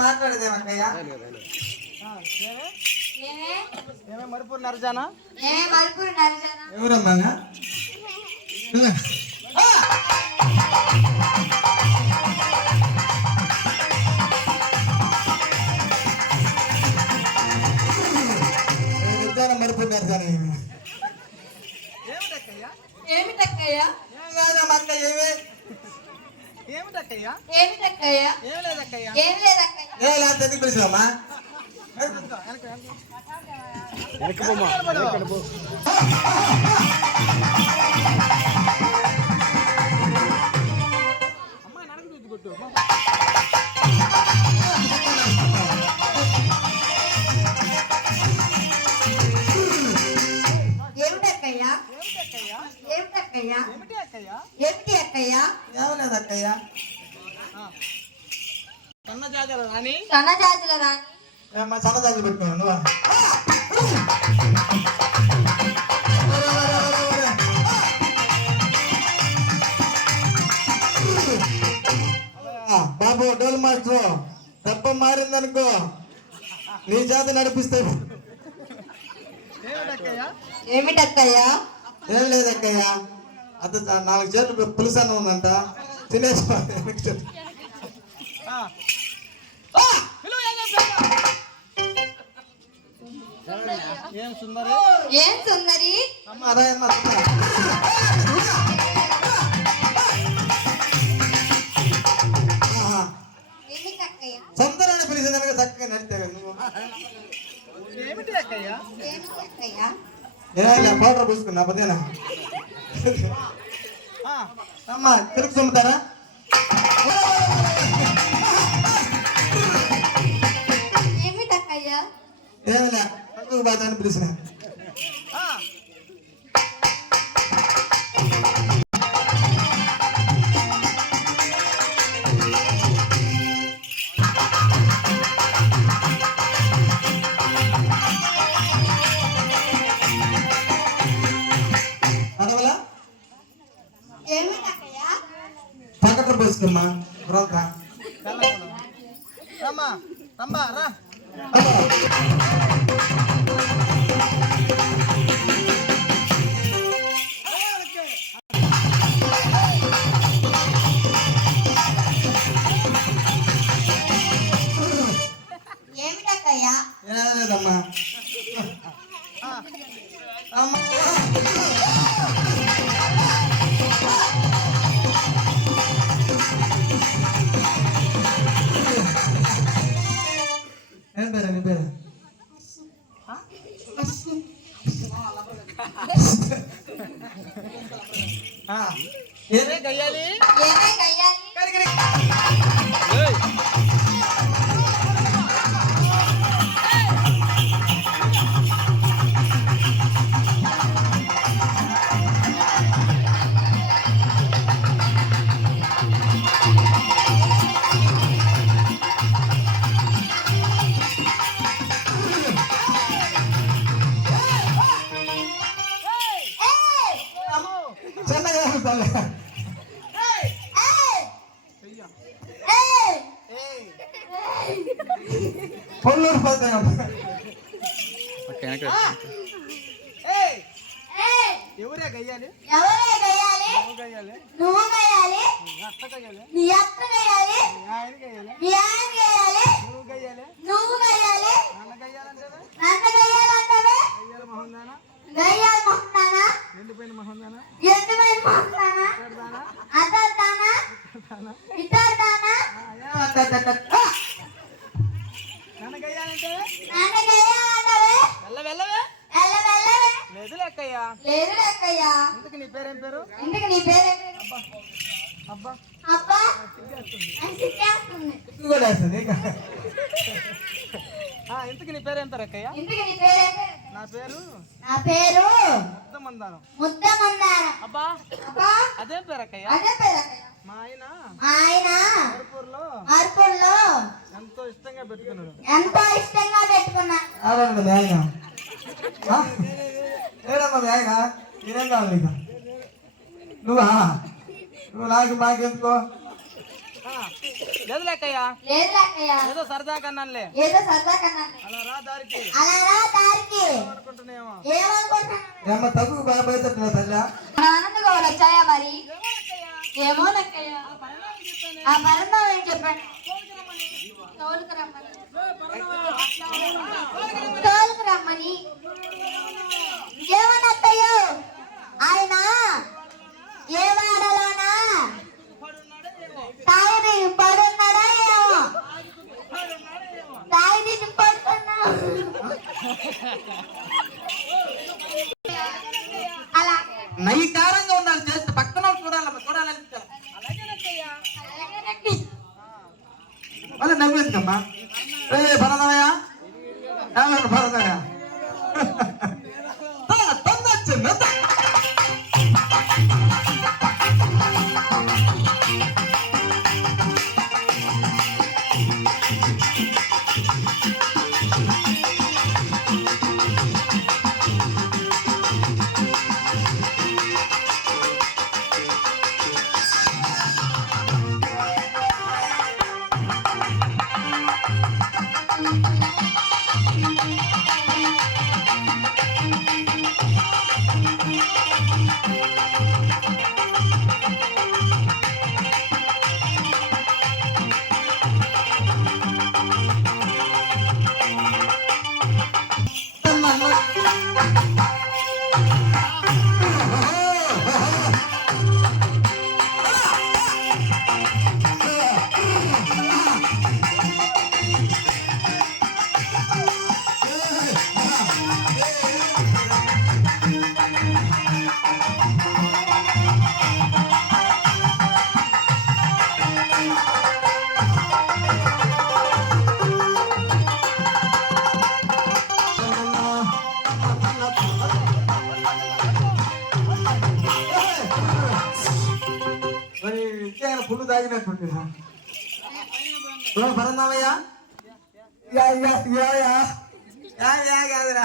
మాట్లాడదేమక్కయ్యా ఆ, ఏమే ఏమే మరిపూర్ నరజానా ఎవరమ్మా విద్యానం మరిపోయినారు కానీ ఏమిటక్కయ్యా? ఏమిటక్కయ్యా? ఏం కాదమ్మా అక్క ఏమి ఏమిటక్కయ్యా? ఏమిటక్కయ్యా? ఏం లేదక్కయ్యా. ఏం లేదక్కయ్యా? ఏ లేకపోతే ఎందుకు పిలిచావమ్మా వెనక, వెనక, వెనక. అమ్మాయి నడక చూసి కొట్టు. ఆ. సన్న సన్నజాజుల రాణి. ఏమ్మా సన్నదాజులు పెట్టుకున్నావు నువ్వా బాబు డోల్ మాస్టర్ దెబ్బ మారిందనుకో. నీ చేత నడిపిస్తే. ఏమిటక్కయ్యా? ఏం లేదక్కయ్యా. అది నాలుగు చేతులు పులుసన్న ఉందంట. తినేసి ఆ. ఆ! పిలువు, ఏం సుందరి? ఏం సుందరి? అమ్మ అదే సొంతరాన్ని పిలిచిందనగా చక్కగా నడితే ఏమిటి అక్కయ్యా? పూసుకున్నా పదేనా? ఆ. అమ్మ తెలుగు సొమ్ముతారా ఏమిటక్కయ్యా ఏమిలే తక్కువ పొల్లూరు. ఏయ్. ఎవరే గయ్యాలి? ఎవరే కయ్యాలి నువ్వు గయ్యాలి? నువ్వు కయ్యాలి నీ అత్త గయ్యాలి? నీ అత్త ఆయన గయ్యాలి? నీ ఆయన నువ్వు గయ్యాలి? నువ్వు నన్ను నన్ను గయ్యాలి మొహందానా? గయ్యాలి మొహందానా? ఎండిపోయిన మొహందానా? అతదానా ఇతదానా లేదు లెక్కయ్యా లేదు లెక్కయ్యా ఇంతకు నీ పేరేం పేరు? ఇంటికి నీ పేరే అబ్బా అబ్బా ఇంతకు నీ పేరేం పేరు అక్కయ్య ఇంటికి నీ నా పేరు? నా పేరు ముద్దమందారం. ముద్దమన్నారం అబ్బా అబ్బా అదేం పేరు అక్కయ్య అదే పేరు అక్కయ్య. మా ఆయన ఆయన కరుపూర్లో అర్పుల్లో ఎంతో ఇష్టంగా పెట్టుకున్నాడు. ఎంతో ఇష్టంగా పెట్టుకున్నా ఆడండి మీ ఆయన ఆ? ఏడమ్మా మీ ఆయన నేనేం కావాలి నువ్వా? నువ్వు నాకు మాకెందుకో? లేదు లేకయ్యా. లేదు అక్కయ్య ఏదో సరదా కన్నానులే. ఏదో సరదా కన్నా అలా రా దారికి. అలా రా దారికి. ఏమ్మ తగ్గు బాగా భయపడుతున్నా తల్లి. ఆనందంగా వచ్చాయా మరి? ఏమో నక్కయ్య ఆ పరంగా ఏం చెప్పండి తోలుకు రమ్మని. తోలుకు రమ్మని. తాగినట్టుంది పరందామయ్యా యా యా యా యా. యా యా కాదురా.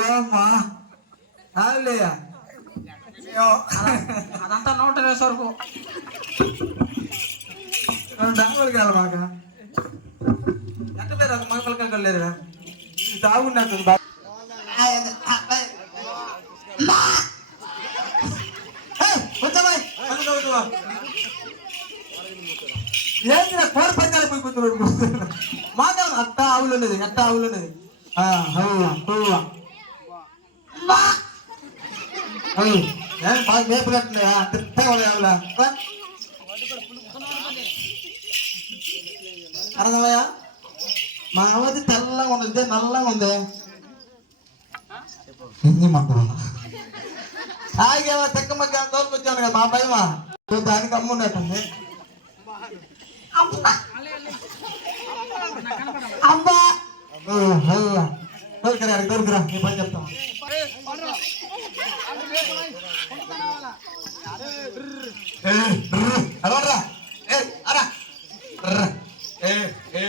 ఏమ్మా? కాదులేయా అదంతా నూట ఇరవై వరకు డాంగులు కాదు మాక? మగ పిల్లకాయలు బాగా ఏంటి నా కోడి పంచాలు పోయి కూర్చున్నాడు మాకు అట్ట ఆవులు ఉన్నది అట్ట ఆవులు ఉన్నది ఆ, హవ్వ, హవ్వ. అయ్యి, ఏం బాగా మేపు కట్టినాయా తిట్టగలే ఆవులా రా. అర్థమయ్యా మా అవధి తెల్లగా ఉన్నది ఇదే నల్లగా ఉంది ఎన్ని మాకు తాగేవా తెక్క మధ్య తోలుకొచ్చాను కదా మా భయమా నువ్వు దానికి అమ్మున్నట్టుంది అమ్మా దొరికరా దొరికరా నీ పని చెప్తాం. అరవరా ఏ అరా. ఏ ఏ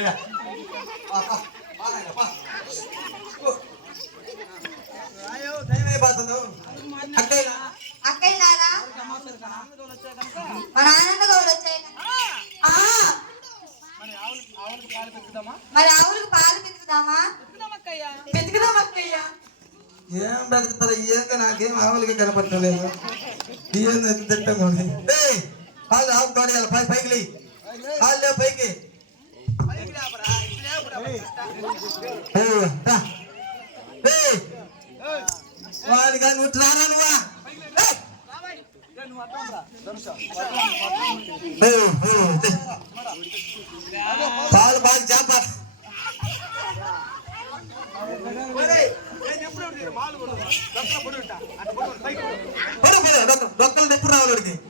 ఆవులకి orden.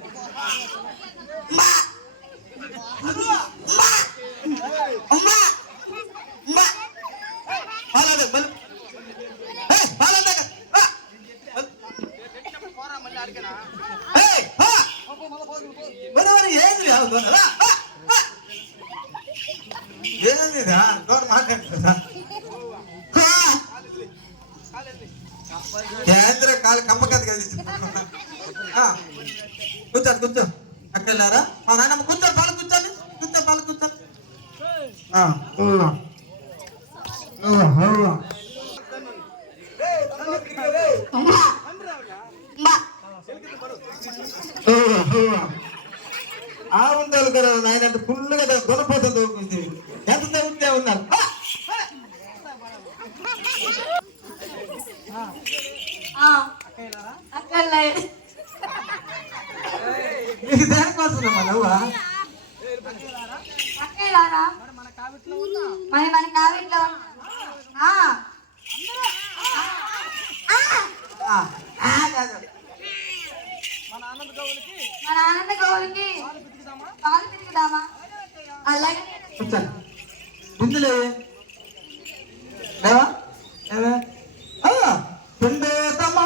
ఊరా, ఊరా. ఆ ఉండాలి కదా నాయన అంటే ఫుల్గా దొరపోతుంది దొరుకుతుంది ఎంత దొరికితే ఉన్నారు నీకు దేనికోసం నవ్వా అక్కలారా మన కావిట్లో ఆనంద గౌరికి పితికిదామా కాలు తిరుగుదామా అలాగే కూర్చోండి ఇందులో లేవా లేవా ఆ, పిండేతమా, పిండేతమా,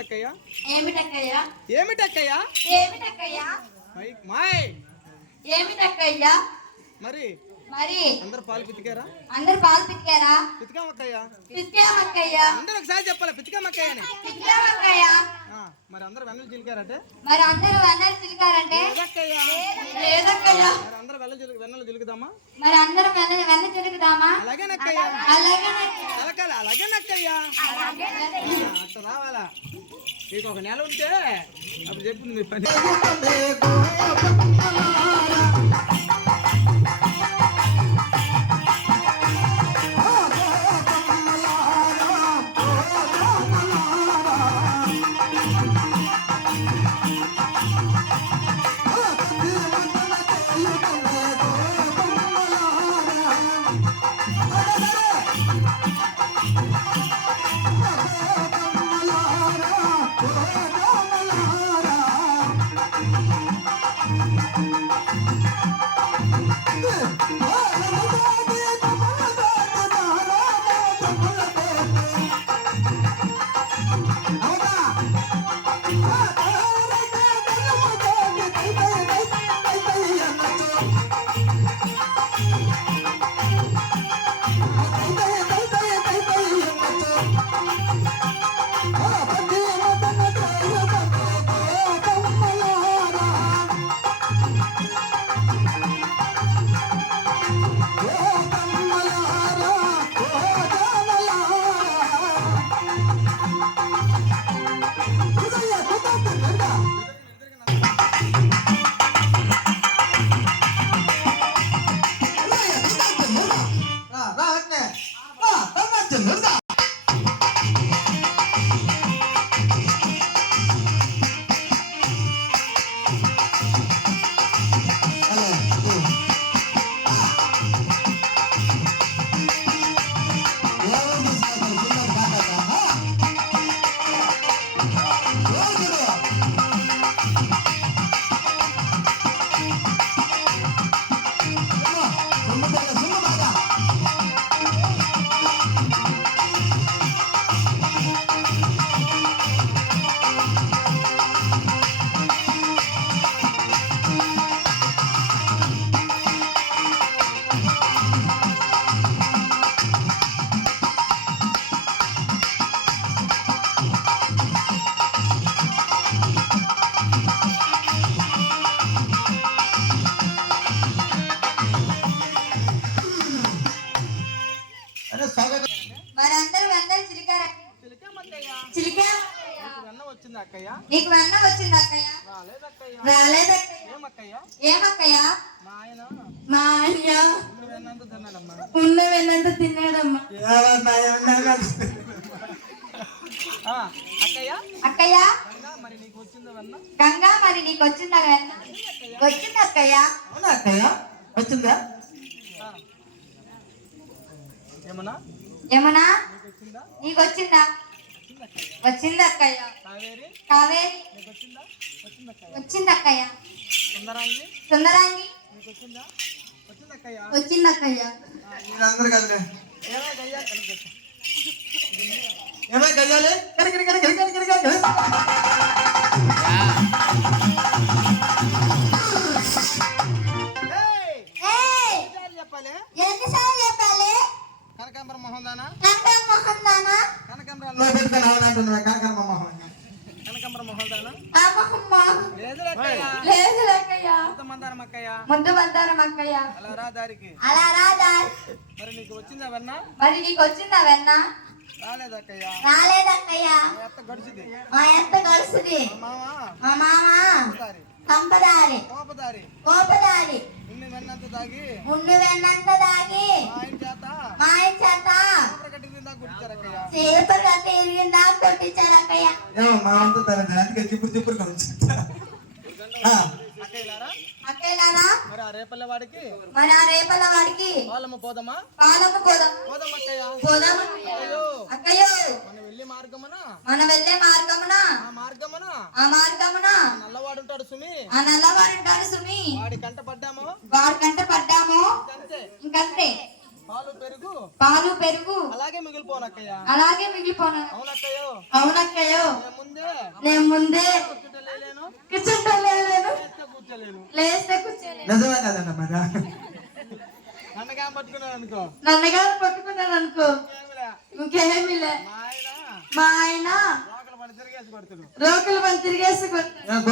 ఏమిటక్కయ్యా? ఏమిటక్కయ్యా? ఏమిటక్కయ్యా? ఏమిటక్కయ్యా? మైక్ మాయ్ ఏమిటక్కయ్యా? మరి? మరి? అందరు పాలు పితికారా? అందరు పాలు పితికారా? పితికామక్కయ్యా? పితికామక్కయ్యా. అందరూ ఒకసారి చెప్పాలి? పితికామక్కయ్య పితికామక్కయ్యా. మరి అందరు వెన్నలు చిలికారంటే? మరి అందరూ వెన్నెలు చిలికారంటే? లేదక్కయ్యా. లేదక్కయ్యా మరి అందరు వెల్ల చిలుకు వెన్నలు చిలుకుదామా? మరి అందరూ వెన్న వెన్న చిలుకుదామా? అలాగేనక్కయ్యా. అలాగే కలకాల అలాగేనక్కయ్యా. అట్లా రావాలా? మీకు ఒక నెల ఉంటే అప్పుడు చెప్పింది మీ పని. వచ్చింది అక్కయ్య నీకు వెన్న వచ్చింది అక్కయ్య రాలేదక్కయ్య. రాలేదక్కయ్య. ఏమక్కయ్య? ఏమక్కయ్య? మా ఆయన. మా తిన్నాడమ్మా. ఉన్న వెన్నంత తిన్నాడమ్మా. అక్కయ్య? అక్కయ్య? మరి నీకు వచ్చిందా వెన్న? గంగా మరి నీకు వచ్చిందా వెన్న? వచ్చింది అక్కయ్య అవునా అక్కయ్య వచ్చిందా. ఏమన్నా? ఏమన్నా? నీకు వచ్చిందా? వచ్చిందా అక్కయ్య కావేరి? వచ్చిందా? అక్కయ్య సుందరాంగి? వచ్చిందా? అక్కయ్య ఏమై గయ్యా కనిపిస్తా. ఏమై కయ్యాలి కరి కరి కరి కరి కరి కరి కరి. ఏయ్! ఏయ్! ఎన్నిసార్లు చెప్పాలి? కనకాంబర మొహం దానా గంగా మోహన్ దానా నువ్వు పెట్టుకొని అవునంటున్నా కాకమ్మ మొహం లేదు మందారం అక్కయ్య. అక్కయ్య. అలా రా దారికి. అలా రాదా మరి నీకు వచ్చిందా వెన్న? మరి నీకు వచ్చిందా వెన్న? రాలేదు అక్కయ్య? రాలేదక్కయ్య. మా అత్త గడిచింది మా మా మామ. మా మామ. దారి కంపదారి కోపదారి కోపదారి ఉన్ని వెన్నంత దాగి. ముందు వెన్నంత దాగి. మా ఆయన చేత. కోపర కట్టి తిందా గుడిచారు అక్కయ్య చేపగా తిరిగిందా కొట్టించారు అక్కయ్య ఏమో మా అంతా తన అందుకే చిప్పుడు చిప్పుడు కొంచెం అక్కయ్యలారా మరి ఆ రేపల్లె వాడికి? మరి ఆ రేపల వాడికి? వాళ్ళమ్మ పోదమ్మా పాలము పోదాం పోదాం అక్కయ్య పోదాం అయ్యో. అక్కయ్యో. మనం వెళ్ళి మార్గమన? మనం వెళ్ళే మార్గమున? ఆ మార్గమన? ఆ మార్గమున? నల్లవాడు ఉంటాడు సుమి. ఆ నల్లవాడు ఉంటాడు సుమి. వాడి కంట పడ్డాము? వాడి కంట పడ్డాము? ఇంకంతే. పాలు పెరుగు. పాలు పెరుగు. అలాగే మిగిలిపోనక్కయ్య అలాగే మిగిలిపోను. అవునక్కయ్యో. అవునక్కయ్యో. నేను ముందే నేను ముందే కూర్చుంటలేను లేస్తే కూర్చోలేను. నిజమే కదండి మరి నన్నగా పట్టుకున్నాను అనుకో. నన్నగా పట్టుకున్నాను అనుకో. ఇంకేమీ లే మా ఆయన రోకల పని తిరిగేసి పడుతుడు రోకలు పని తిరిగేసుకుంటా నేను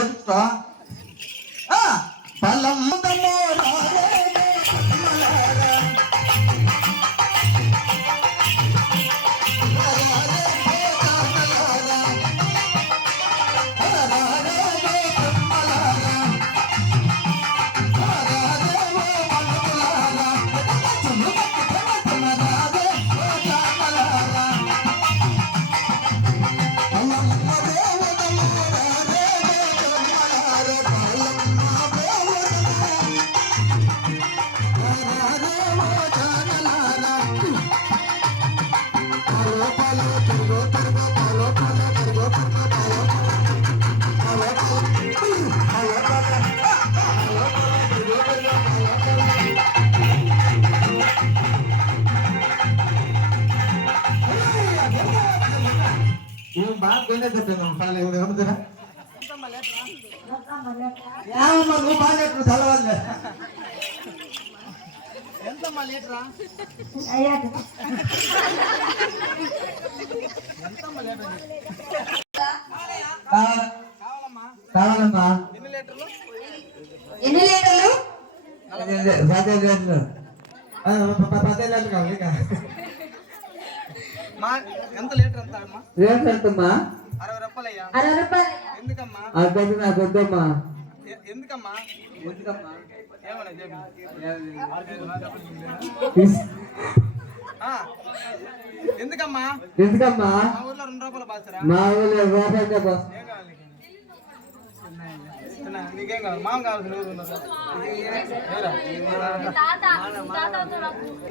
ఏం బాగా కొనే తప్పిందా పాలు ఎవరు ఏమవుతారా ఎంతమ్మా లేటరా? ఏమమ్మా నువ్వు బాగా చదవాలి ఎంతమ్మా లీటరా? ఎంతమ్మా లీటర్? కావాలమ్మా. కావాలమ్మా. ఎన్ని లీటర్లు? ఎన్ని లీటర్లు? కావాలి ఎంత లీటర్ ఎంత అమ్మా? రేట్ ఎంతమ్మా? అరవై రూపాయలు. ఎందుకమ్మా? అది నాకు వద్దమ్మా ఎందుకమ్మా? ఎందుకమ్మా? ఏమన్నా చెప్పు. ఎందుకమ్మా? ఎందుకమ్మా? మా ఊర్లో రెండు రూపాయలు బాసారా మా ఊళ్ళో రూపాయలు కావాలి నీకు? కావాలి? మామ కావాలి ఎవరు ఉన్నారు ఎవరా?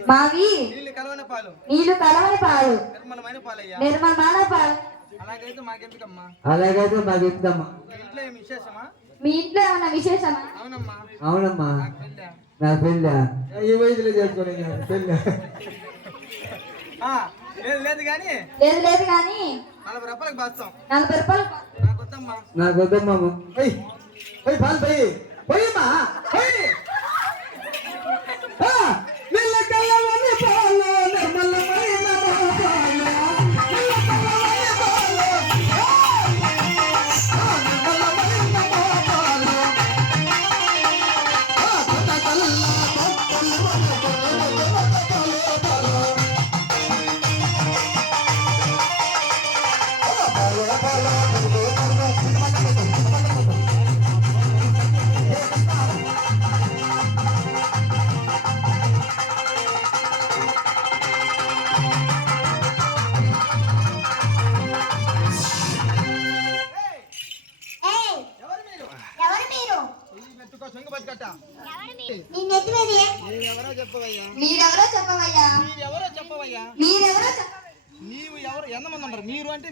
మావి నీళ్ళు కలవని పాలు. నీళ్ళు కలవని పాలు. నిర్మలమైన పాలయ్యా. నిర్మలమైన పాలు. అలాగైతే మాకెందుకమ్మా? అలాగైతే మాకు ఎందుకమ్మా మీ ఇంట్లో ఏమి విశేషమా? మీ ఇంట్లో ఏమన్నా విశేషమా? అవునమ్మా. అవునమ్మా. నా పెళ్ళ? ఈ వయసులో చేసుకోండి పెళ్ళ? ఆ, లేదు లేదు కానీ. లేదు లేదు కానీ నలభై రూపాయలకు బాస్తాం. నలభై రూపాయలు నాకు వద్దమ్మా నాకు వద్దమ్మా పోయి పోయి పాలు పోయి పోయమ్మా పోయి ఆ, నీళ్ళ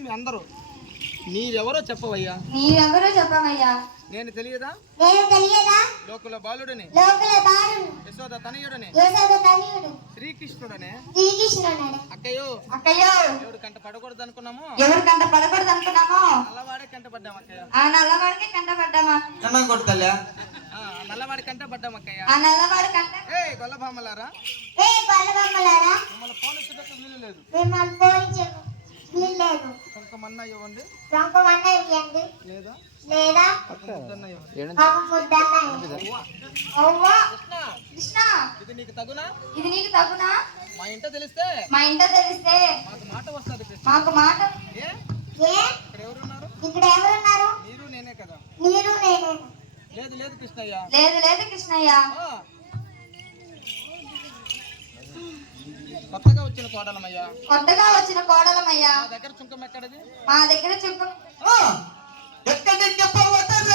మీ అందరూ. మీరెవరో చెప్పవయ్యా. మీరెవరో చెప్పవయ్యా. నేను తెలియదా? నేను తెలియదా? లోకుల బాలుడని. లోపల బాలుడు. యశోద తనయుడని. యోసేపు తనయుడు. శ్రీకృష్ణుడని. శ్రీకృష్ణుడు అక్కయ్యో. అక్కయ్యో. దేవుడు కంట పడకూడదు అనుకున్నాము ఎవరు కంట పడకూడదు అనుకున్నామో నల్లవాడే కంట పడ్డాం అక్కయ్య? ఆ నల్లవాడికి కంట పడ్డామా? కన్నం కొడతలే ఆ, నల్లవాడి కంట పడ్డాం అక్కయ్య? ఆ నల్లవాడి కంట ఏ గొల్లభామలారా. ఏ బల్లబొమ్మలారా మిమ్మల్ని ఫోన్ ఇచ్చేటట్టు వీలు లేదు. మిమ్మల్ని పోలించే వీల్లేదు కొంతమన్నా ఇవ్వండి రొంకమన్న ఇవ్వండి లేదా? లేదా? ముద్దన్నా ఇవ్వండి ఒక ముద్దన్న ఇవ్వండి అవ్వా. కృష్ణ. ఇది నీకు తగునా? ఇది నీకు తగునా? మా ఇంట తెలిస్తే? మా ఇంట తెలిస్తే? మాకు మాట వస్తుంది కృష్ణ. మాకు మాట? ఏ? ఏ? ఇక్కడ ఎవరున్నారు? ఇక్కడ ఎవరున్నారు? మీరు నేనే కదా. మీరు నేను. లేదు లేదు కృష్ణయ్య. లేదు లేదు కృష్ణయ్య. కొత్తగా వచ్చిన కోడలమయ్యా? కొత్తగా వచ్చిన కోడలమయ్యా. నా దగ్గర చుంకం ఎక్కడది? మా దగ్గర చుట్టూ ఎక్కడి చెప్పవతరి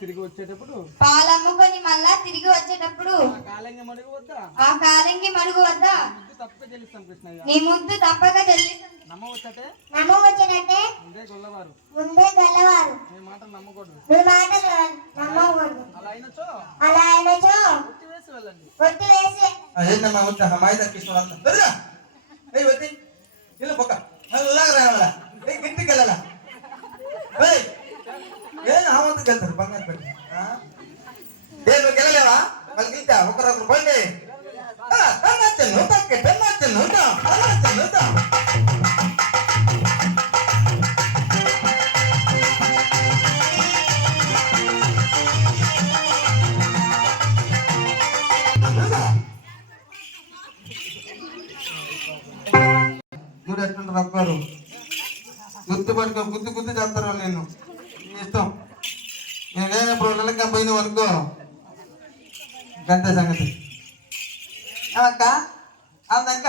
తిరిగి వచ్చేటప్పుడు? పాలు అమ్ముకొని మళ్ళా తిరిగి వచ్చేటప్పుడు? ఆ కాలంగా మడుగు వద్దా? ఆ కాలంకి మడుగు వద్ద? ముద్దు తప్పక చెల్లిస్తాం కృష్ణయ్య. నీ ముద్దు తప్పక నమ్మవచ్చటే? ముందే గొల్లవారు. ముందే గల్లవారు. మీ మాట నమ్మకూడదు. మీ మాటలు నమ్మకూడదు. అలా అయినచో? అలా అయినచో? ఒత్తి వేసి వెళ్ళండి. వేసి ఏంటమ్మా వచ్చా? మాయ తగ్గిస్తున్నా బెదరా ఏయ్ వద్ది. ఇల్లు పొక్క అలాగ రావాలా ఏ ఇంటికి వెళ్ళాలా ఏయ్ ఏ వెళ్తారు బంగారు పెట్టి ఆ? వెళ్ళలేవా ఒకరొకరు గంట సంగతి అక్క అందక్క